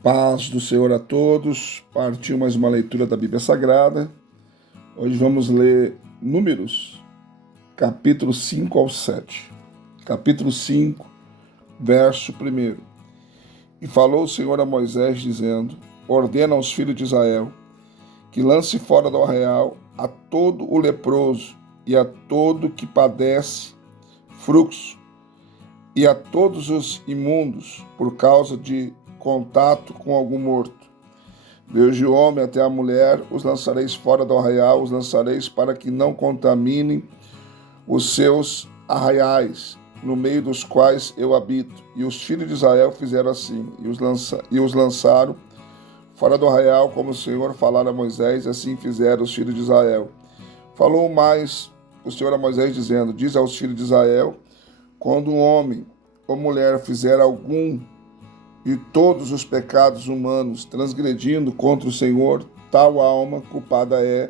Paz do Senhor a todos. Partiu mais uma leitura da Bíblia Sagrada. Hoje vamos ler Números, capítulo 5 ao 7. Capítulo 5, verso 1. E falou o Senhor a Moisés, dizendo: Ordena aos filhos de Israel que lance fora do arraial a todo o leproso e a todo que padece fluxo e a todos os imundos por causa de contato com algum morto. Desde o homem até a mulher, os lançareis fora do arraial, os lançareis para que não contaminem os seus arraiais, no meio dos quais eu habito. E os filhos de Israel fizeram assim, e os lançaram fora do arraial, como o Senhor falara a Moisés, e assim fizeram os filhos de Israel. Falou mais o Senhor a Moisés, dizendo: Diz aos filhos de Israel, quando um homem ou mulher fizer algum de todos os pecados humanos, transgredindo contra o Senhor, tal alma culpada é,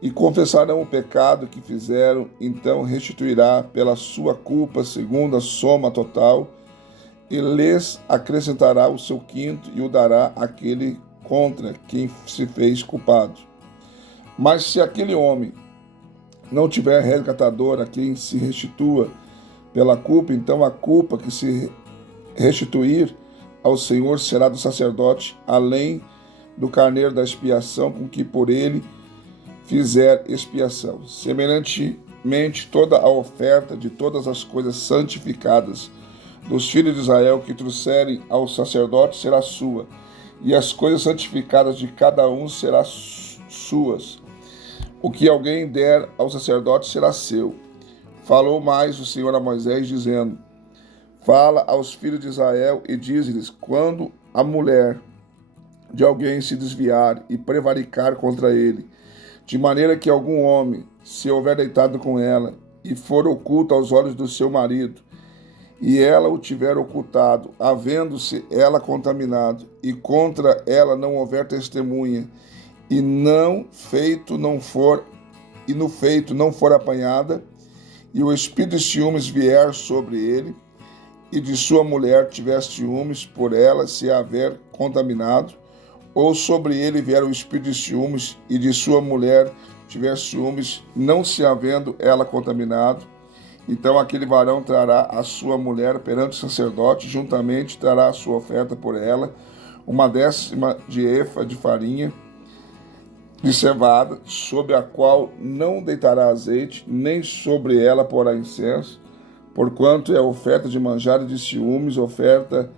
e confessarão o pecado que fizeram, então restituirá pela sua culpa segundo a soma total, e lhes acrescentará o seu quinto e o dará àquele contra quem se fez culpado. Mas se aquele homem não tiver resgatador a quem se restitua pela culpa, então a culpa que se restituir ao Senhor será do sacerdote, além do carneiro da expiação com que por ele fizer expiação. Semelhantemente, toda a oferta de todas as coisas santificadas dos filhos de Israel que trouxerem ao sacerdote será sua, e as coisas santificadas de cada um serão suas. O que alguém der ao sacerdote será seu. Falou mais o Senhor a Moisés, dizendo: Fala aos filhos de Israel e diz-lhes: quando a mulher de alguém se desviar e prevaricar contra ele, de maneira que algum homem se houver deitado com ela e for oculta aos olhos do seu marido, e ela o tiver ocultado, havendo-se ela contaminado, e contra ela não houver testemunha, e no feito não for apanhada, e o espírito de ciúmes vier sobre ele, e de sua mulher tiver ciúmes por ela se haver contaminado, ou sobre ele vier o espírito de ciúmes, e de sua mulher tiver ciúmes, não se havendo ela contaminado, então aquele varão trará a sua mulher perante o sacerdote, juntamente trará a sua oferta por ela, 1/10 de efa de farinha de cevada, sobre a qual não deitará azeite, nem sobre ela porá incenso, porquanto é oferta de manjares de ciúmes, oferta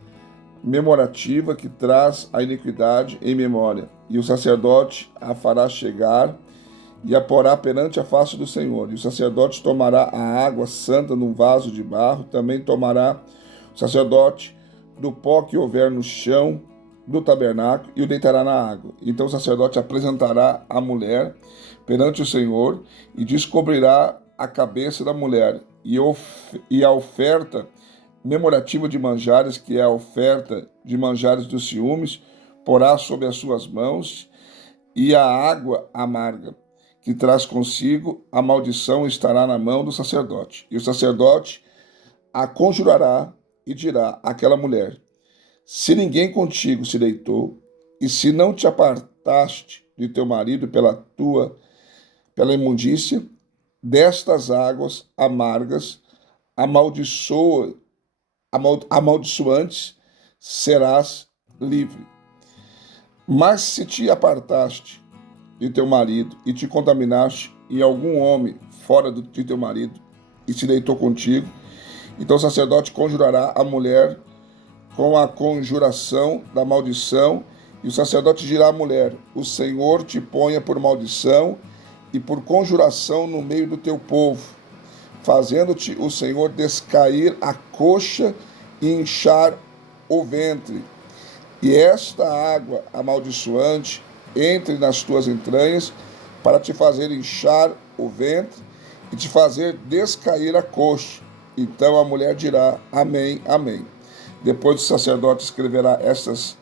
memorativa que traz a iniquidade em memória. E o sacerdote a fará chegar e a porá perante a face do Senhor. E o sacerdote tomará a água santa num vaso de barro, também tomará o sacerdote do pó que houver no chão do tabernáculo e o deitará na água. Então o sacerdote apresentará a mulher perante o Senhor e descobrirá a cabeça da mulher e a oferta memorativa de manjares, que é a oferta de manjares dos ciúmes, porá sobre as suas mãos, e a água amarga, que traz consigo a maldição, estará na mão do sacerdote. E o sacerdote a conjurará e dirá àquela mulher: se ninguém contigo se deitou, e se não te apartaste de teu marido pela imundícia, destas águas amargas amaldiçoantes serás livre. Mas se te apartaste de teu marido e te contaminaste em algum homem fora de teu marido e se deitou contigo, então o sacerdote conjurará a mulher com a conjuração da maldição, e o sacerdote dirá à mulher: o Senhor te ponha por maldição e por conjuração no meio do teu povo, fazendo-te o Senhor descair a coxa e inchar o ventre. E esta água amaldiçoante entre nas tuas entranhas, para te fazer inchar o ventre e te fazer descair a coxa. Então a mulher dirá: Amém, amém. Depois o sacerdote escreverá estas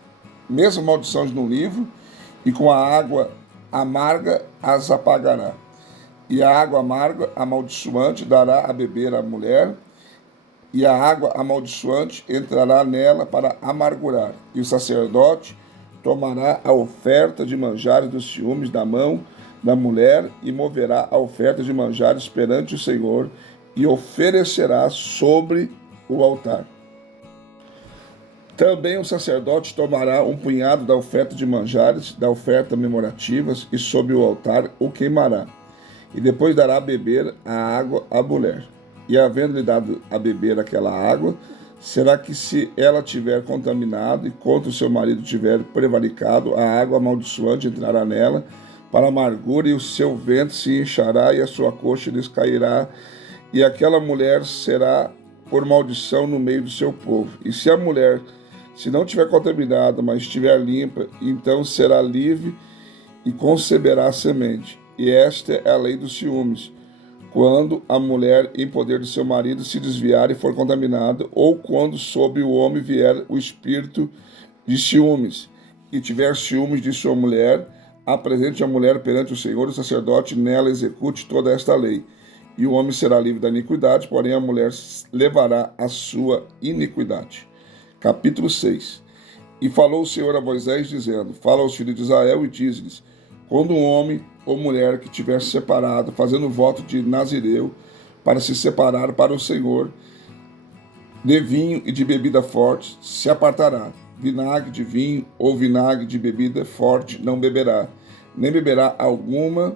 mesmas maldições no livro, e com a água amarga as apagará. E a água amarga, amaldiçoante, dará a beber à mulher, e a água amaldiçoante entrará nela para amargurar. E o sacerdote tomará a oferta de manjares dos ciúmes da mão da mulher e moverá a oferta de manjares perante o Senhor e oferecerá sobre o altar. Também o sacerdote tomará um punhado da oferta de manjares, da oferta memorativas, e sobre o altar o queimará. E depois dará a beber a água à mulher. E havendo-lhe dado a beber aquela água, será que se ela tiver contaminado e contra o seu marido tiver prevaricado, a água amaldiçoante entrará nela para amargura, e o seu ventre se inchará e a sua coxa lhes cairá, e aquela mulher será por maldição no meio do seu povo. E se a mulher, se não tiver contaminada, mas estiver limpa, então será livre e conceberá a semente. E esta é a lei dos ciúmes. Quando a mulher em poder do seu marido se desviar e for contaminada, ou quando sobre o homem vier o espírito de ciúmes, e tiver ciúmes de sua mulher, apresente a mulher perante o Senhor, o sacerdote nela execute toda esta lei. E o homem será livre da iniquidade, porém a mulher levará a sua iniquidade. Capítulo 6. E falou o Senhor a Moisés, dizendo: Fala aos filhos de Israel e diz-lhes: Quando um homem ou mulher que tiver separado, fazendo voto de Nazireu, para se separar para o Senhor, de vinho e de bebida forte, se apartará. Vinagre de vinho ou vinagre de bebida forte não beberá, nem beberá alguma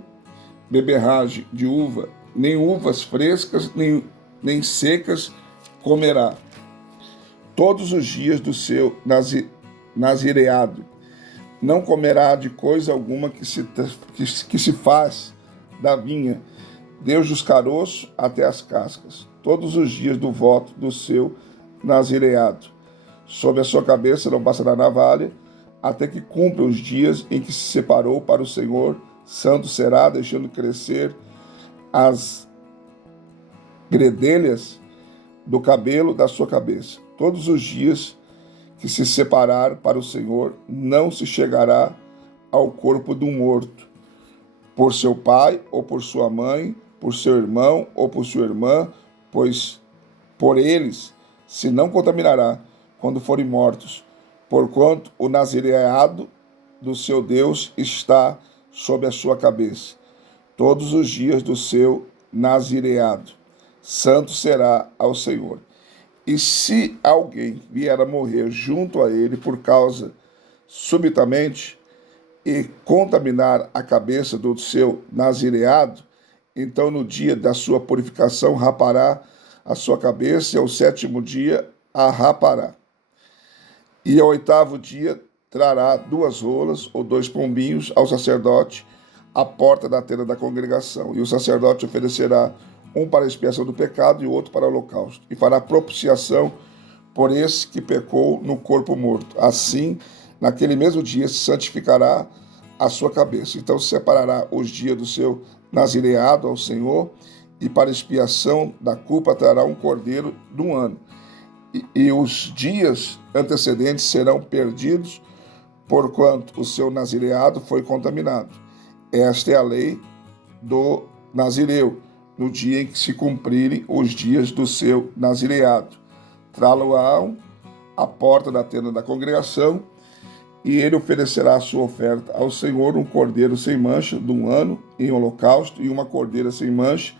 beberragem de uva, nem uvas frescas, nem secas comerá. Todos os dias do seu nazireado, não comerá de coisa alguma que se faz da vinha, desde os caroços até as cascas, todos os dias do voto do seu nazireado. Sobre a sua cabeça não passará navalha, até que cumpra os dias em que se separou para o Senhor. Santo será, deixando crescer as gredelhas do cabelo da sua cabeça. Todos os dias que se separar para o Senhor, não se chegará ao corpo do morto, por seu pai ou por sua mãe, por seu irmão ou por sua irmã, pois por eles se não contaminará quando forem mortos, porquanto o nazireado do seu Deus está sobre a sua cabeça, todos os dias do seu nazireado. Santo será ao Senhor. E se alguém vier a morrer junto a ele por causa subitamente e contaminar a cabeça do seu nazireado, então no dia da sua purificação rapará a sua cabeça, e ao sétimo dia a rapará. E ao oitavo dia trará 2 rolas ou 2 pombinhos ao sacerdote à porta da tenda da congregação. E o sacerdote oferecerá um para a expiação do pecado e o outro para o holocausto. E fará propiciação por esse que pecou no corpo morto. Assim, naquele mesmo dia se santificará a sua cabeça. Então separará os dias do seu nazireado ao Senhor, e para expiação da culpa trará um cordeiro de 1 ano. E os dias antecedentes serão perdidos, porquanto o seu nazireado foi contaminado. Esta é a lei do nazireu, no dia em que se cumprirem os dias do seu nazireado. Trá-lo-ão à porta da tenda da congregação, e ele oferecerá a sua oferta ao Senhor, um cordeiro sem mancha de 1 ano em holocausto, e uma cordeira sem mancha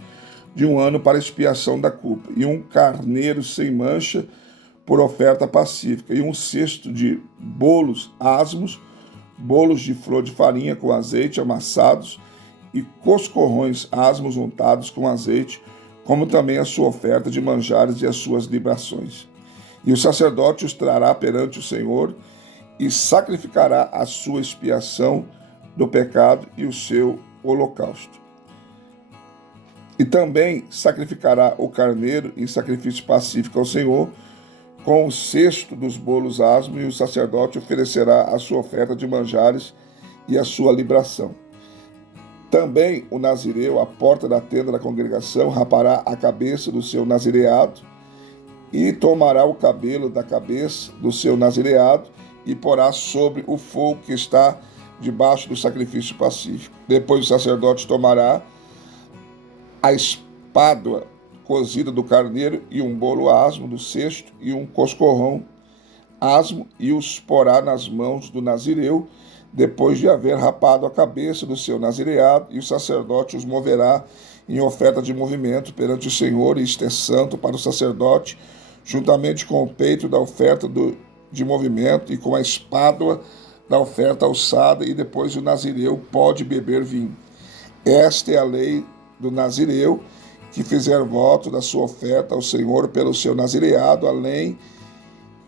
de 1 ano para expiação da culpa, e um carneiro sem mancha por oferta pacífica, e um cesto de bolos asmos, bolos de flor de farinha com azeite amassados, e coscorrões asmos untados com azeite, como também a sua oferta de manjares e as suas libações. E o sacerdote os trará perante o Senhor, e sacrificará a sua expiação do pecado e o seu holocausto. E também sacrificará o carneiro em sacrifício pacífico ao Senhor, com o cesto dos bolos asmos, e o sacerdote oferecerá a sua oferta de manjares e a sua libação. Também o nazireu, à porta da tenda da congregação, rapará a cabeça do seu nazireado, e tomará o cabelo da cabeça do seu nazireado, e porá sobre o fogo que está debaixo do sacrifício pacífico. Depois o sacerdote tomará a espádua cozida do carneiro, e um bolo asmo do cesto, e um coscorrão asmo, e os porá nas mãos do nazireu, depois de haver rapado a cabeça do seu nazireado, e o sacerdote os moverá em oferta de movimento perante o Senhor, e isto é santo para o sacerdote, juntamente com o peito da oferta de movimento e com a espádua da oferta alçada, e depois o nazireu pode beber vinho. Esta é a lei do nazireu, que fizer voto da sua oferta ao Senhor pelo seu nazireado, além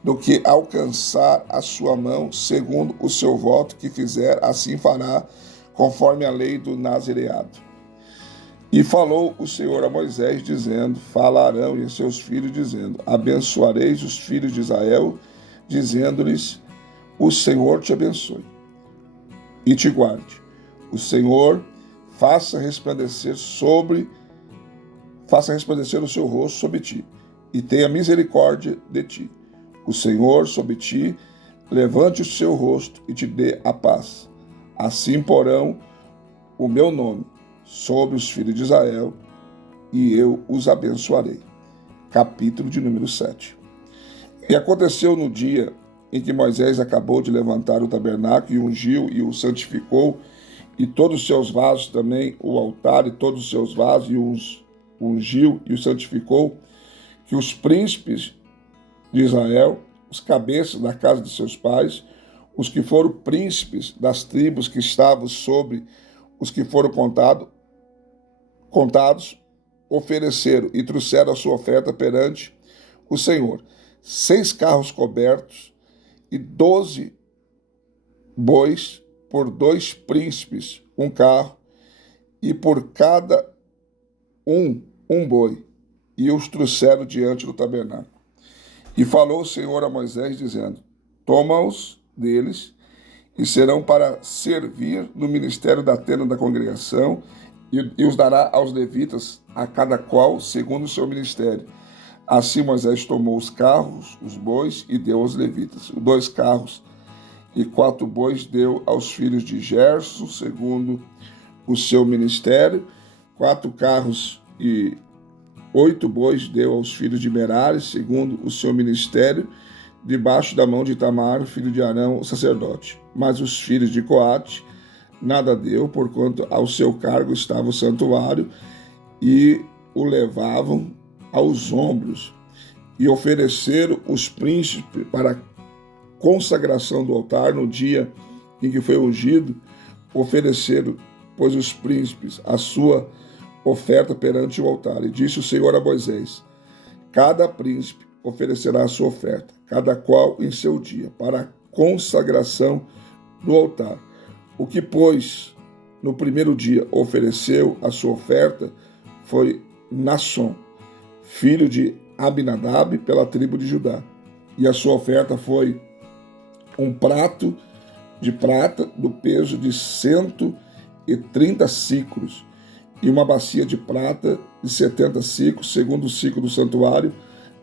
do que alcançar a sua mão, segundo o seu voto que fizer, assim fará, conforme a lei do nazireado. E falou o Senhor a Moisés, dizendo: Fala a Arão e a seus filhos, dizendo: Abençoareis os filhos de Israel, dizendo-lhes: O Senhor te abençoe e te guarde. O Senhor faça resplandecer o seu rosto sobre ti, e tenha misericórdia de ti. O Senhor sobre ti levante o seu rosto e te dê a paz. Assim porão o meu nome sobre os filhos de Israel, e eu os abençoarei. Capítulo de número 7. E aconteceu no dia em que Moisés acabou de levantar o tabernáculo, e ungiu e o santificou, e todos os seus vasos também, o altar e todos os seus vasos, e os ungiu e o santificou, que os príncipes de Israel, os cabeças da casa de seus pais, os que foram príncipes das tribos que estavam sobre os que foram contados, ofereceram e trouxeram a sua oferta perante o Senhor: 6 carros cobertos e 12 bois, por 2 príncipes um carro, e por cada um boi, e os trouxeram diante do tabernáculo. E falou o Senhor a Moisés, dizendo: Toma-os deles, e serão para servir no ministério da tenda da congregação, e os dará aos levitas, a cada qual segundo o seu ministério. Assim Moisés tomou os carros, os bois, e deu aos levitas. 2 carros e 4 bois deu aos filhos de Gerson, segundo o seu ministério. 4 carros e 8 bois deu aos filhos de Merari, segundo o seu ministério, debaixo da mão de Itamar, filho de Arão, o sacerdote. Mas os filhos de Coate nada deu, porquanto ao seu cargo estava o santuário, e o levavam aos ombros. E ofereceram os príncipes para a consagração do altar no dia em que foi ungido. Ofereceram, pois, os príncipes a sua oferta perante o altar. E disse o Senhor a Moisés: Cada príncipe oferecerá a sua oferta, cada qual em seu dia, para a consagração do altar. O que, pois, no primeiro dia ofereceu a sua oferta foi Nasson, filho de Abinadab, pela tribo de Judá. E a sua oferta foi um prato de prata do peso de 130 siclos, e uma bacia de prata de 70 siclos, segundo o ciclo do santuário,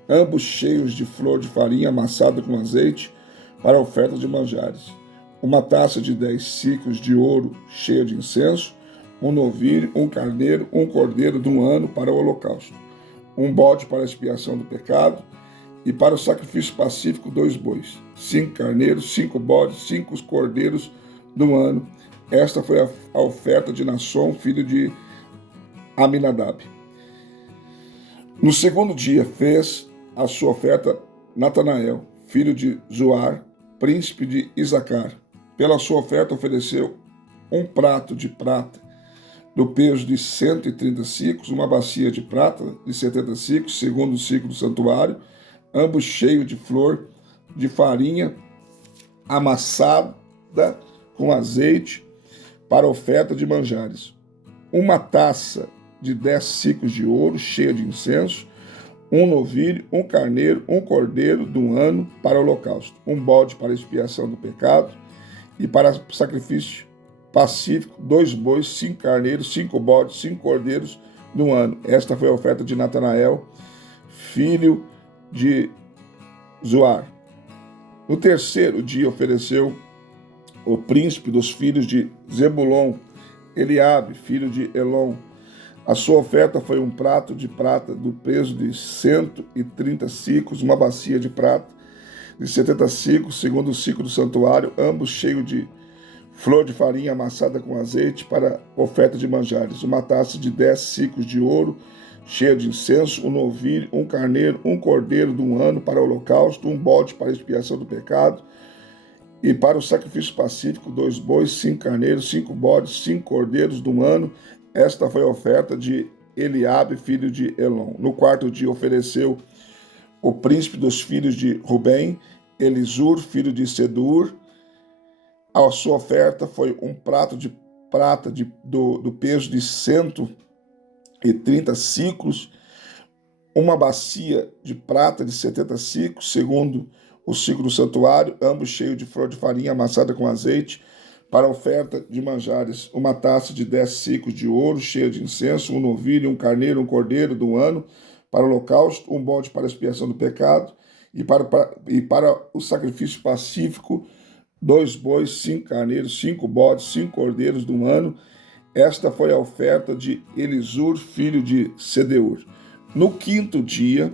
ambos cheios de flor de farinha amassada com azeite, para a oferta de manjares. Uma taça de 10 siclos de ouro cheia de incenso, um novilho, um carneiro, um cordeiro de 1 ano para o holocausto, um bode para a expiação do pecado, e para o sacrifício pacífico 2 bois, 5 carneiros, 5 bodes, 5 cordeiros de 1 ano. Esta foi a oferta de Nasson, filho de Aminadab. No segundo dia fez a sua oferta Natanael, filho de Zoar, príncipe de Isacar. Pela sua oferta ofereceu um prato de prata do peso de 130 siclos, uma bacia de prata de 70 siclos, segundo o ciclo do santuário, ambos cheios de flor de farinha amassada com azeite, para oferta de manjares. Uma taça de 10 siclos de ouro cheia de incenso, um novilho, um carneiro, um cordeiro de 1 ano para o holocausto, um bode para a expiação do pecado, e para sacrifício pacífico 2 bois, 5 carneiros, 5 bodes, 5 cordeiros de 1 ano. Esta foi a oferta de Natanael, filho de Zoar. No terceiro dia ofereceu o príncipe dos filhos de Zebulon, Eliabe, filho de Elon. A sua oferta foi um prato de prata do peso de 130 siclos, uma bacia de prata de 70 siclos, segundo o ciclo do santuário, ambos cheios de flor de farinha amassada com azeite para oferta de manjares, uma taça de 10 siclos de ouro, cheia de incenso, um novilho, um carneiro, um cordeiro de um ano para o holocausto, um bode para a expiação do pecado, e para o sacrifício pacífico, 2 bois, 5 carneiros, 5 bodes, 5 cordeiros de um ano. Esta foi a oferta de Eliabe, filho de Elon. No quarto dia ofereceu o príncipe dos filhos de Rubem, Elisur, filho de Sedur. A sua oferta foi um prato de prata do peso de 130 siclos, uma bacia de prata de 70 siclos, segundo o ciclo do santuário, ambos cheios de flor de farinha amassada com azeite, para oferta de manjares, uma taça de 10 siclos de ouro, cheia de incenso, um novilho, um carneiro, um cordeiro do ano, para o holocausto, um bode para a expiação do pecado, e para o sacrifício pacífico, 2 bois, 5 carneiros, 5 bodes, 5 cordeiros do ano. Esta foi a oferta de Elisur, filho de Sedeur. No quinto dia,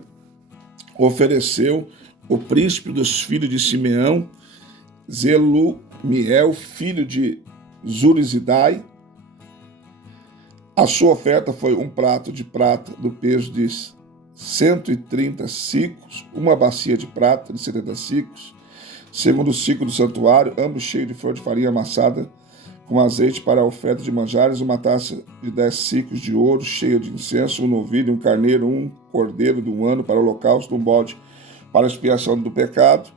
ofereceu o príncipe dos filhos de Simeão, Zelumiel, filho de Zurizidai. A sua oferta foi um prato de prata do peso de 130 siclos, uma bacia de prata de 70 siclos, segundo o ciclo do santuário, ambos cheios de flor de farinha amassada com azeite para a oferta de manjares, uma taça de 10 siclos de ouro, cheia de incenso, um novilho, um carneiro, um cordeiro de um ano para o holocausto, um bode para a expiação do pecado,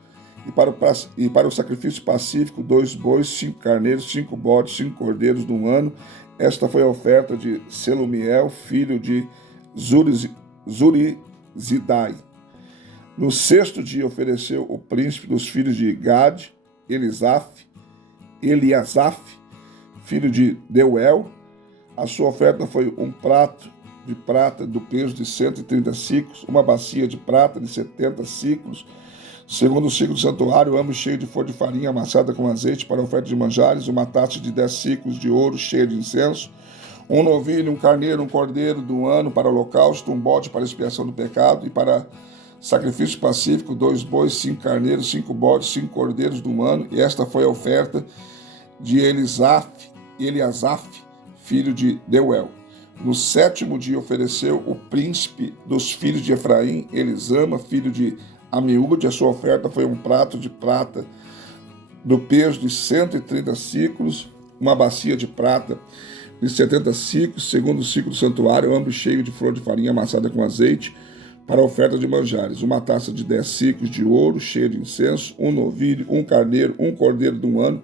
e para o sacrifício pacífico, 2 bois, 5 carneiros, 5 bodes, 5 cordeiros de um ano. Esta foi a oferta de Selumiel, filho de Zurizidai. No sexto dia ofereceu o príncipe dos filhos de Gad, Eliasaf, filho de Deuel. A sua oferta foi um prato de prata do peso de 130 siclos, uma bacia de prata de 70 siclos, segundo o ciclo do santuário, ambos cheios de flor de farinha amassada com azeite para a oferta de manjares, uma taça de 10 siclos de ouro cheia de incenso, um novilho, um carneiro, um cordeiro do ano para o holocausto, um bode para a expiação do pecado, e para sacrifício pacífico, 2 bois, 5 carneiros, 5 bodes, 5 cordeiros do ano. E esta foi a oferta de Eliasaf, filho de Deuel. No sétimo dia ofereceu o príncipe dos filhos de Efraim, Elisama, filho de Amiúde. A sua oferta foi um prato de prata do peso de 130 siclos, uma bacia de prata de 70 siclos, segundo o ciclo do santuário, ambos cheios de flor de farinha amassada com azeite, para a oferta de manjares, uma taça de 10 siclos de ouro, cheia de incenso, um novilho, um carneiro, um cordeiro de um ano,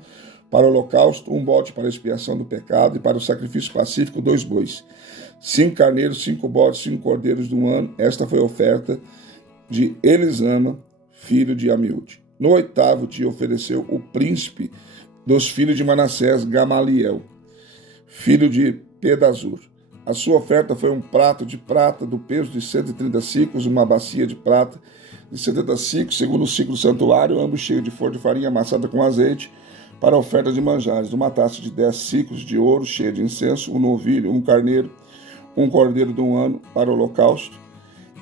para o holocausto, um bode para a expiação do pecado, e para o sacrifício pacífico, 2 bois, 5 carneiros, 5 bodes, 5 cordeiros de um ano. Esta foi a oferta de Elisama, filho de Amiúde. No oitavo dia ofereceu o príncipe dos filhos de Manassés, Gamaliel, filho de Pedazur. A sua oferta foi um prato de prata do peso de 130 siclos, uma bacia de prata de 70 siclos, segundo o ciclo do santuário, ambos cheios de flor de farinha amassada com azeite, para a oferta de manjares, uma taça de 10 siclos de ouro, cheia de incenso, um novilho, um carneiro, um cordeiro de um ano para o holocausto,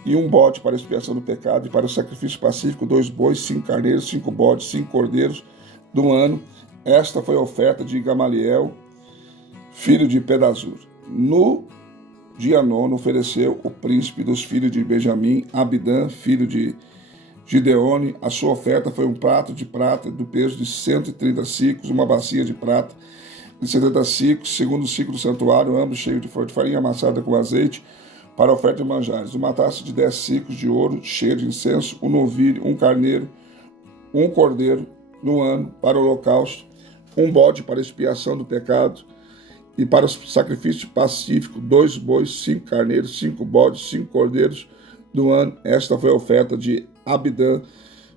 e um bode para a expiação do pecado, e para o sacrifício pacífico, 2 bois, 5 carneiros, 5 bodes, 5 cordeiros de um ano. Esta foi a oferta de Gamaliel, filho de Pedazur. No dia nono ofereceu o príncipe dos filhos de Benjamim, Abidã, filho de Gideone. A sua oferta foi um prato de prata do peso de 130 siclos, uma bacia de prata de 70 siclos, segundo o ciclo do santuário, ambos cheios de flor de farinha amassada com azeite, para a oferta de manjares, uma taça de 10 siclos de ouro, cheia de incenso, um novilho, um carneiro, um cordeiro no ano, para o holocausto, um bode para a expiação do pecado, e para o sacrifício pacífico, 2 bois, 5 carneiros, 5 bodes, 5 cordeiros do ano. Esta foi a oferta de Abidã,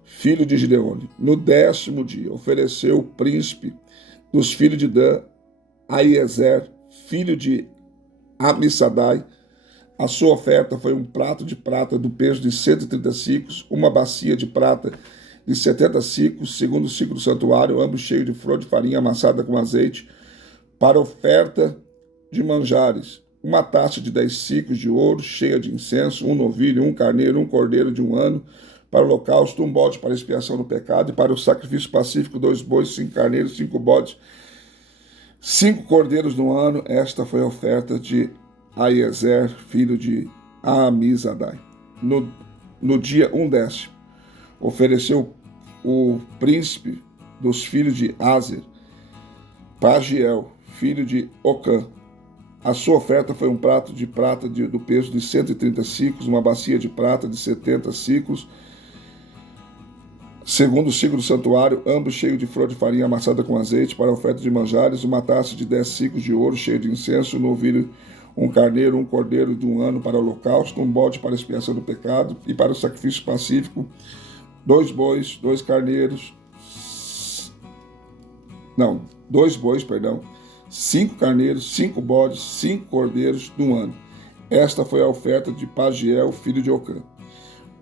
filho de Gideone. No 10º dia, ofereceu o príncipe dos filhos de Dan, Aiezer, filho de Amissadai. A sua oferta foi um prato de prata do peso de 130 siclos, uma bacia de prata de 70 siclos, segundo o ciclo do santuário, ambos cheios de flor de farinha amassada com azeite, para oferta de manjares, uma taça de 10 siclos de ouro, cheia de incenso, um novilho, um carneiro, um cordeiro de 1 ano, para o holocausto, um bode para a expiação do pecado, e para o sacrifício pacífico, 2 bois, 5 carneiros, 5 bodes, 5 cordeiros de 1 ano. Esta foi a oferta de Aiezer, filho de Amizadai. No dia 10º, ofereceu o príncipe dos filhos de Azer, Pagiel, filho de Ocã. A sua oferta foi um prato de prata do peso de 130 siclos, uma bacia de prata de 70 siclos, segundo o ciclo do santuário, ambos cheios de flor de farinha amassada com azeite, para a oferta de manjares, uma taça de 10 siclos de ouro, cheia de incenso, um novilho, um carneiro, um cordeiro de 1 ano para o holocausto, um bode para a expiação do pecado, e para o sacrifício pacífico, 2 bois, 2 carneiros, 5 carneiros, 5 bodes, 5 cordeiros de 1 ano. Esta foi a oferta de Pagiel, filho de Ocã.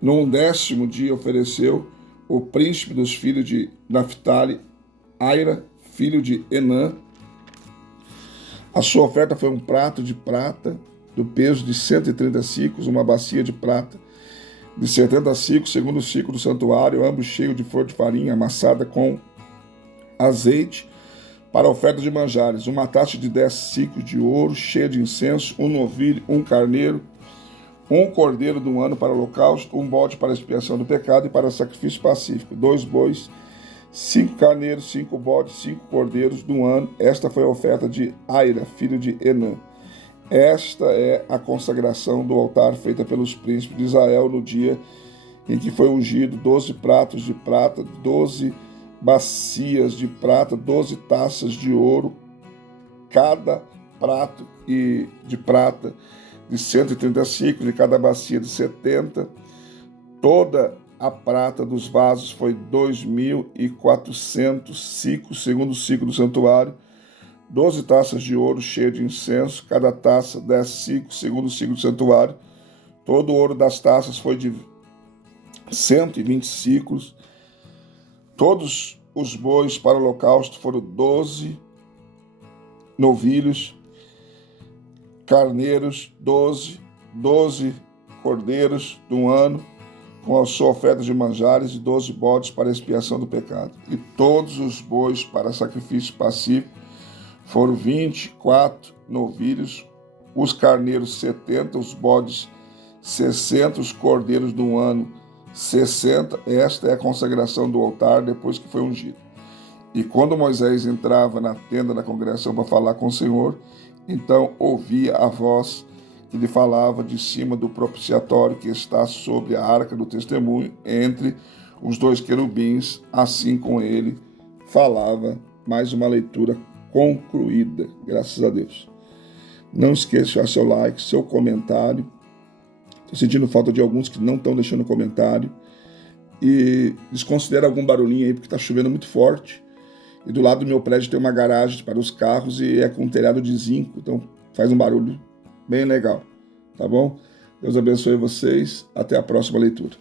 No 10º dia ofereceu o príncipe dos filhos de Naphtali, Aira, filho de Enã. A sua oferta foi um prato de prata do peso de 130 siclos, uma bacia de prata de 70 siclos, segundo o ciclo do santuário, ambos cheios de flor de farinha amassada com azeite, para a oferta de manjares, uma taça de 10 siclos de ouro, cheia de incenso, um novilho, um carneiro, um cordeiro de 1 ano para o holocausto, um bode para a expiação do pecado e para sacrifício pacífico, 2 bois, 5 carneiros, 5 bodes, 5 cordeiros de 1 ano. Esta foi a oferta de Aira, filho de Enã. Esta é a consagração do altar feita pelos príncipes de Israel no dia em que foi ungido: 12 pratos de prata, 12 bacias de prata, 12 taças de ouro, cada prato de prata de 130 siclos e cada bacia de 70. Toda a prata dos vasos foi 2.400 siclos, segundo o ciclo do santuário. 12 taças de ouro cheias de incenso, cada taça 10 siclos, segundo o ciclo do santuário. Todo o ouro das taças foi de 120 siclos. Todos os bois para o holocausto foram 12 novilhos, carneiros 12 cordeiros de 1 ano, com a sua oferta de manjares, e 12 bodes para a expiação do pecado. E todos os bois para sacrifício pacífico foram 24 novilhos, os carneiros 70, os bodes 60, os cordeiros de 1 ano 60. Esta é a consagração do altar depois que foi ungido. E quando Moisés entrava na tenda da congregação para falar com o Senhor, então ouvia a voz que lhe falava de cima do propiciatório que está sobre a arca do testemunho, entre os 2 querubins, assim com ele falava. Mais uma leitura concluída, graças a Deus. Não esqueça de deixar seu like, seu comentário. Estou sentindo falta de alguns que não estão deixando comentário. E desconsidera algum barulhinho aí, porque está chovendo muito forte. E do lado do meu prédio tem uma garagem para os carros e é com um telhado de zinco. Então faz um barulho bem legal. Tá bom? Deus abençoe vocês. Até a próxima leitura.